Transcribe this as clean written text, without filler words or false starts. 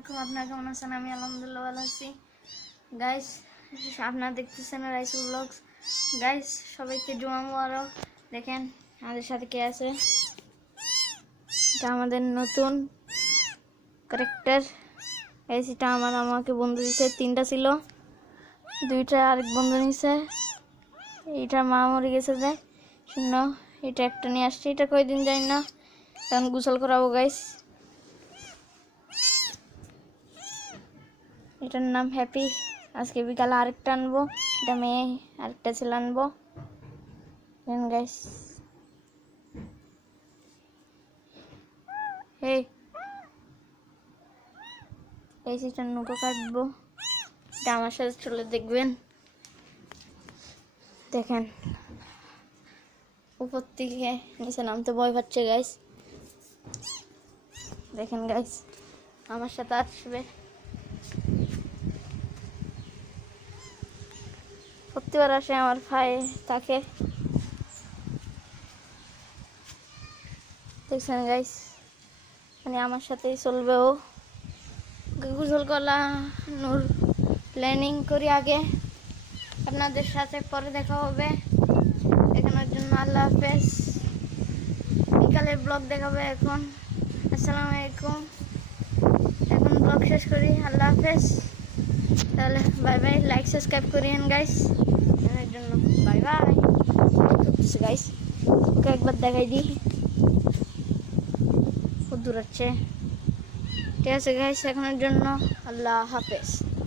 আলাইকুম। আপনারা কেমন আছেন? আমি আলহামদুলিল্লাহ ভালো আছি। গাইস, আপনারা দেখতেছেন রাইসুল ব্লগস। গাইস, সবাইকে জুমা মুবারক। দেখেন আমাদের সাথে কে আছে। এটা আমাদের নতুন ক্যারেক্টার। এটা আমাকে বন্ধু দিছে, 3টা ছিল, 2টা আরেক বন্ধু নিছে। এইটা মা মরে গেছে যে শূন্য, এটা একটা নিয়ে আসছে। এটা কয়দিন যাই না, এখন গোসল করাবো গাইস। এটার নাম হ্যাপি। আজকে বিকালে আরেকটা আনবো, এটা মেয়ে, আরেকটা ছেলে আনবো গাইস। এই সেটা নৌকো কাটবো, এটা আমার সাথে চলে দেখবেন। দেখেন উপর থেকে নিচে নামতে ভয় পাচ্ছে গাইস। দেখেন গাইস, আমার সাথে আসবে। প্রতিবার আসে আমার ভাই, তাকে দেখছেন গাইস, মানে আমার সাথেই চলবে ও। গোসল করানোর প্ল্যানিং করি আগে, আপনাদের সাথে পরে দেখা হবে। দেখানোর জন্য আল্লাহ হাফেজ। বিকালে ব্লগ দেখাবে এখন। আসসালামু আলাইকুম। এখন ব্লগ শেষ করি, আল্লাহ হাফেজ। তাহলে বাই বাই, লাইক সাবস্ক্রাইব করিয়েন গাইস। এর জন্য বাই বাই গাইস। ওকে একবার দেখাই দিই, খুব দূর হচ্ছে। ঠিক আছে গাইস, এখনের জন্য আল্লাহ হাফেজ।